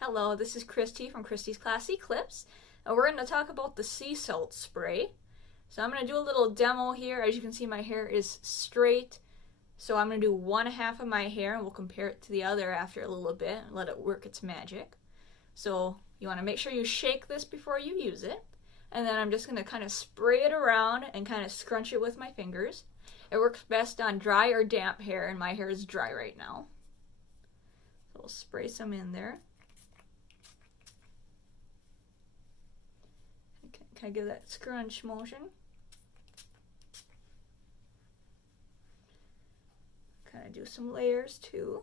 Hello, this is Christy from Christy's Classy Clips, and we're going to talk about the sea salt spray. So I'm going to do a little demo here. As you can see, my hair is straight, so I'm going to do one half of my hair, and we'll compare it to the other after a little bit and let it work its magic. So you want to make sure you shake this before you use it, and then I'm just going to kind of spray it around and kind of scrunch it with my fingers. It works best on dry or damp hair, and my hair is dry right now. So we'll spray some in there. Kind of give that scrunch motion. Kind of do some layers too.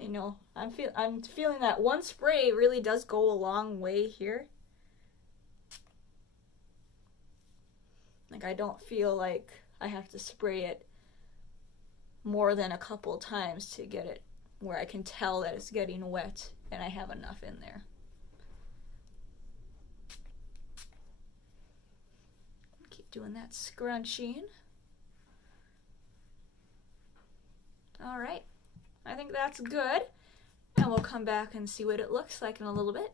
You know, I'm feeling that one spray really does go a long way here. Like, I don't feel like I have to spray it more than a couple times to get it where I can tell that it's getting wet and I have enough in there. Keep doing that scrunching. All right, I think that's good. And we'll come back and see what it looks like in a little bit.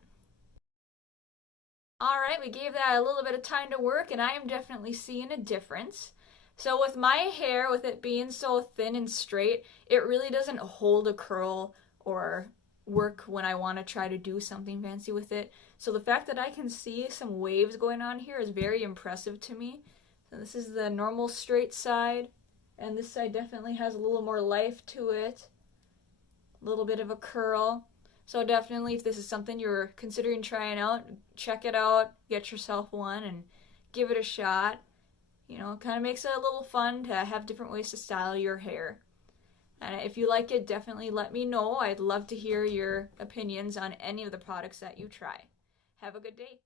Alright, we gave that a little bit of time to work, and I am definitely seeing a difference. So with my hair, with it being so thin and straight, it really doesn't hold a curl or work when I want to try to do something fancy with it. So the fact that I can see some waves going on here is very impressive to me. So this is the normal straight side, and this side definitely has a little more life to it. A little bit of a curl. So definitely, if this is something you're considering trying out, check it out, get yourself one, and give it a shot. You know, it kind of makes it a little fun to have different ways to style your hair. And if you like it, definitely let me know. I'd love to hear your opinions on any of the products that you try. Have a good day.